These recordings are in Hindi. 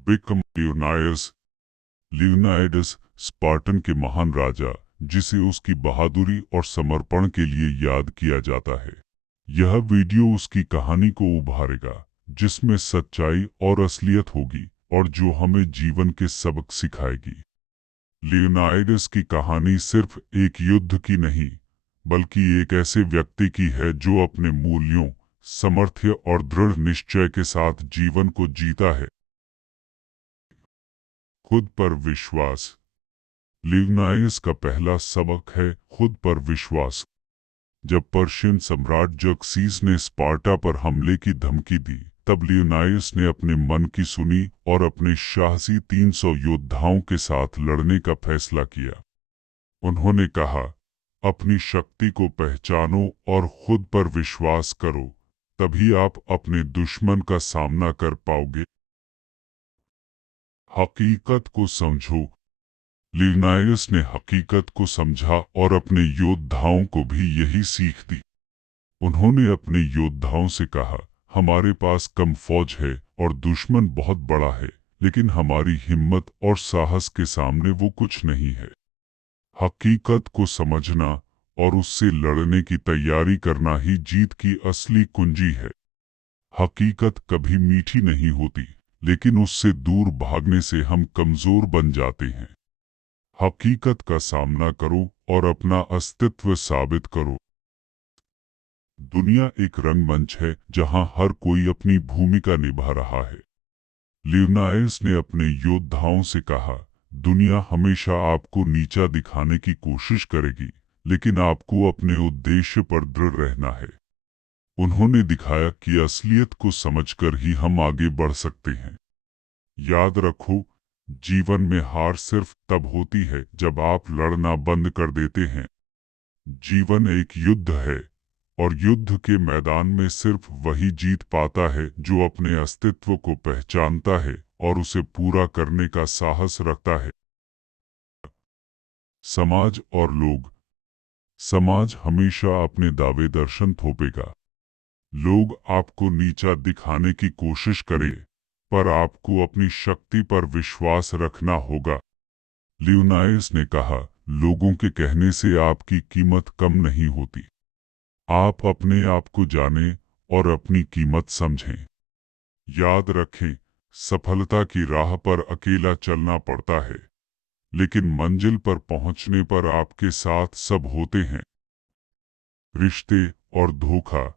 बिकम लियोनाइडस स्पार्टन के महान राजा, जिसे उसकी बहादुरी और समर्पण के लिए याद किया जाता है। यह वीडियो उसकी कहानी को उभारेगा, जिसमें सच्चाई और असलियत होगी और जो हमें जीवन के सबक सिखाएगी। लियोनाइडस की कहानी सिर्फ एक युद्ध की नहीं, बल्कि एक ऐसे व्यक्ति की है जो अपने मूल्यों, सामर्थ्य और दृढ़ निश्चय के साथ जीवन को जीता है। खुद पर विश्वास। लियोनाइडस का पहला सबक है खुद पर विश्वास। जब पर्शियन सम्राट जर्क्सीस ने स्पार्टा पर हमले की धमकी दी, तब लियोनाइडस ने अपने मन की सुनी और अपने साहसी 300 योद्धाओं के साथ लड़ने का फैसला किया। उन्होंने कहा, अपनी शक्ति को पहचानो और खुद पर विश्वास करो, तभी आप अपने दुश्मन का सामना कर पाओगे। हकीकत को समझो। लियोनाइडस ने हकीकत को समझा और अपने योद्धाओं को भी यही सीख दी। उन्होंने अपने योद्धाओं से कहा, हमारे पास कम फौज है और दुश्मन बहुत बड़ा है, लेकिन हमारी हिम्मत और साहस के सामने वो कुछ नहीं है। हकीकत को समझना और उससे लड़ने की तैयारी करना ही जीत की असली कुंजी है। हकीकत कभी मीठी नहीं होती, लेकिन उससे दूर भागने से हम कमजोर बन जाते हैं। हकीकत का सामना करो और अपना अस्तित्व साबित करो। दुनिया एक रंगमंच है जहां हर कोई अपनी भूमिका निभा रहा है। लियोनाइडस ने अपने योद्धाओं से कहा, दुनिया हमेशा आपको नीचा दिखाने की कोशिश करेगी, लेकिन आपको अपने उद्देश्य पर दृढ़ रहना है। उन्होंने दिखाया कि असलियत को समझकर ही हम आगे बढ़ सकते हैं। याद रखो, जीवन में हार सिर्फ तब होती है जब आप लड़ना बंद कर देते हैं। जीवन एक युद्ध है और युद्ध के मैदान में सिर्फ वही जीत पाता है जो अपने अस्तित्व को पहचानता है और उसे पूरा करने का साहस रखता है। समाज और लोग। समाज हमेशा अपने दावे दर्शन थोपेगा। लोग आपको नीचा दिखाने की कोशिश करें, पर आपको अपनी शक्ति पर विश्वास रखना होगा। लियोनाइडस ने कहा, लोगों के कहने से आपकी कीमत कम नहीं होती। आप अपने आप को जानें और अपनी कीमत समझें। याद रखें, सफलता की राह पर अकेला चलना पड़ता है, लेकिन मंजिल पर पहुंचने पर आपके साथ सब होते हैं। रिश्ते और धोखा।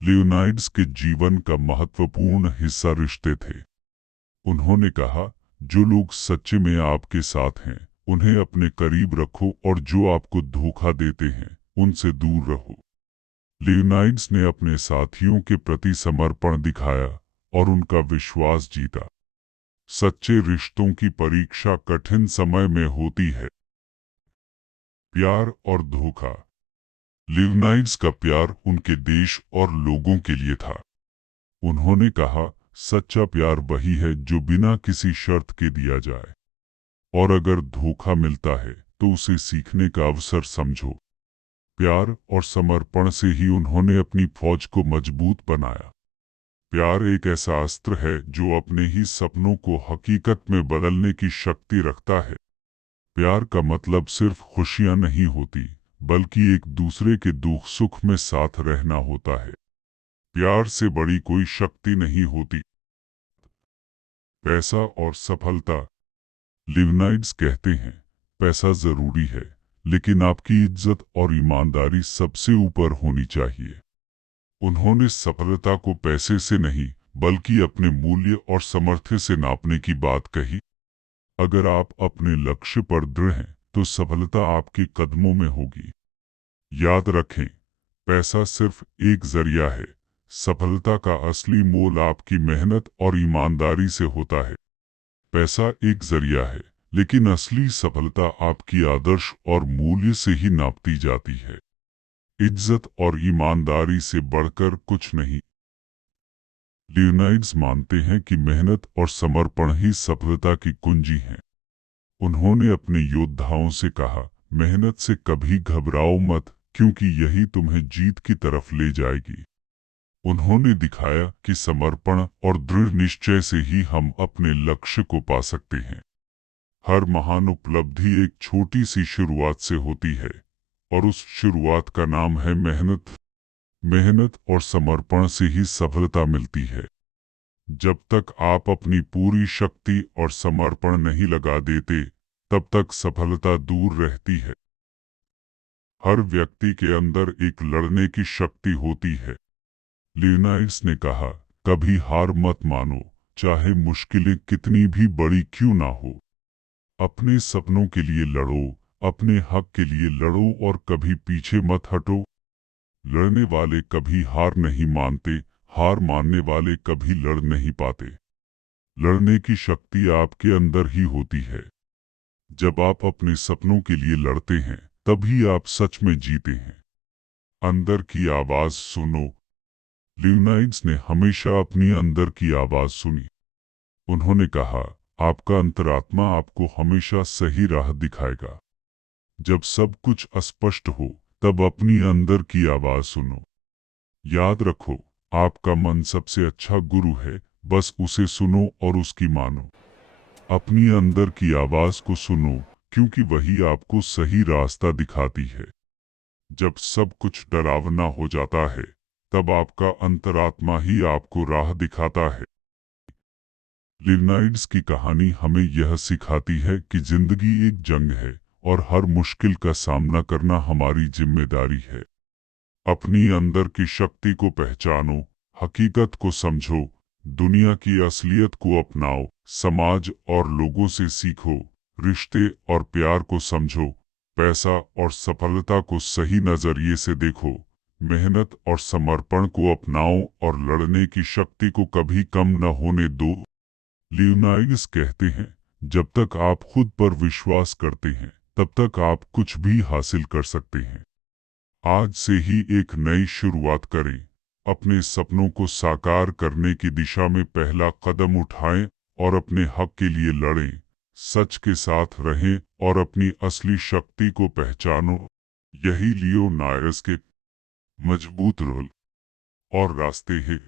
लियोनाइडस के जीवन का महत्वपूर्ण हिस्सा रिश्ते थे। उन्होंने कहा, जो लोग सच्चे में आपके साथ हैं, उन्हें अपने करीब रखो और जो आपको धोखा देते हैं, उनसे दूर रहो। लियोनाइडस ने अपने साथियों के प्रति समर्पण दिखाया और उनका विश्वास जीता। सच्चे रिश्तों की परीक्षा कठिन समय में होती है। प्यार और धोखा। लियोनाइडस का प्यार उनके देश और लोगों के लिए था। उन्होंने कहा, सच्चा प्यार वही है जो बिना किसी शर्त के दिया जाए, और अगर धोखा मिलता है तो उसे सीखने का अवसर समझो। प्यार और समर्पण से ही उन्होंने अपनी फौज को मजबूत बनाया। प्यार एक ऐसा अस्त्र है जो अपने ही सपनों को हकीकत में बदलने की शक्ति रखता है। प्यार का मतलब सिर्फ खुशियां नहीं होती, बल्कि एक दूसरे के दुख सुख में साथ रहना होता है। प्यार से बड़ी कोई शक्ति नहीं होती। पैसा और सफलता। लियोनाइडस कहते हैं, पैसा जरूरी है, लेकिन आपकी इज्जत और ईमानदारी सबसे ऊपर होनी चाहिए। उन्होंने सफलता को पैसे से नहीं, बल्कि अपने मूल्य और सामर्थ्य से नापने की बात कही। अगर आप अपने लक्ष्य पर दृढ़ हैं, तो सफलता आपके कदमों में होगी। याद रखें, पैसा सिर्फ एक जरिया है। सफलता का असली मोल आपकी मेहनत और ईमानदारी से होता है। पैसा एक जरिया है, लेकिन असली सफलता आपकी आदर्श और मूल्य से ही नापती जाती है। इज्जत और ईमानदारी से बढ़कर कुछ नहीं। लियोनाइडस मानते हैं कि मेहनत और समर्पण ही सफलता की कुंजी है। उन्होंने अपने योद्धाओं से कहा, मेहनत से कभी घबराओ मत, क्योंकि यही तुम्हें जीत की तरफ ले जाएगी। उन्होंने दिखाया कि समर्पण और दृढ़ निश्चय से ही हम अपने लक्ष्य को पा सकते हैं। हर महान उपलब्धि एक छोटी सी शुरुआत से होती है और उस शुरुआत का नाम है मेहनत। मेहनत और समर्पण से ही सफलता मिलती है। जब तक आप अपनी पूरी शक्ति और समर्पण नहीं लगा देते, तब तक सफलता दूर रहती है। हर व्यक्ति के अंदर एक लड़ने की शक्ति होती है। लियोनाइड्स ने कहा, कभी हार मत मानो, चाहे मुश्किलें कितनी भी बड़ी क्यों ना हो। अपने सपनों के लिए लड़ो, अपने हक के लिए लड़ो और कभी पीछे मत हटो। लड़ने वाले कभी हार नहीं मानते, हार मानने वाले कभी लड़ नहीं पाते। लड़ने की शक्ति आपके अंदर ही होती है। जब आप अपने सपनों के लिए लड़ते हैं, तभी आप सच में जीते हैं। अंदर की आवाज सुनो। लियोनाइड्स ने हमेशा अपनी अंदर की आवाज सुनी। उन्होंने कहा, आपका अंतरात्मा आपको हमेशा सही राह दिखाएगा। जब सब कुछ अस्पष्ट हो, तब अपनी अंदर की आवाज सुनो। याद रखो, आपका मन सबसे अच्छा गुरु है, बस उसे सुनो और उसकी मानो। अपनी अंदर की आवाज को सुनो, क्योंकि वही आपको सही रास्ता दिखाती है। जब सब कुछ डरावना हो जाता है, तब आपका अंतरात्मा ही आपको राह दिखाता है। लियोनाइड्स की कहानी हमें यह सिखाती है कि जिंदगी एक जंग है और हर मुश्किल का सामना करना हमारी जिम्मेदारी है। अपनी अंदर की शक्ति को पहचानो, हकीकत को समझो, दुनिया की असलियत को अपनाओ, समाज और लोगों से सीखो, रिश्ते और प्यार को समझो, पैसा और सफलता को सही नजरिए से देखो, मेहनत और समर्पण को अपनाओ और लड़ने की शक्ति को कभी कम न होने दो। लियोनाइड्स कहते हैं, जब तक आप खुद पर विश्वास करते हैं, तब तक आप कुछ भी हासिल कर सकते हैं। आज से ही एक नई शुरुआत करें, अपने सपनों को साकार करने की दिशा में पहला कदम उठाएं और अपने हक के लिए लड़ें, सच के साथ रहें और अपनी असली शक्ति को पहचानो। यही लियोनाइड्स के मजबूत रोल और रास्ते हैं।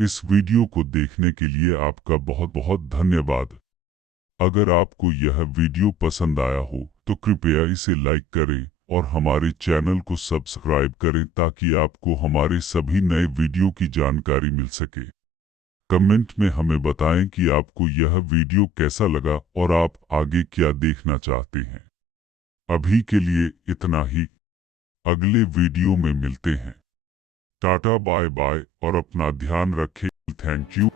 इस वीडियो को देखने के लिए आपका बहुत बहुत धन्यवाद। अगर आपको यह वीडियो पसंद आया हो तो कृपया इसे लाइक करें और हमारे चैनल को सब्सक्राइब करें ताकि आपको हमारे सभी नए वीडियो की जानकारी मिल सके। कमेंट में हमें बताएं कि आपको यह वीडियो कैसा लगा और आप आगे क्या देखना चाहते हैं। अभी के लिए इतना ही। अगले वीडियो में मिलते हैं। टाटा बाय बाय और अपना ध्यान रखें। Thank you.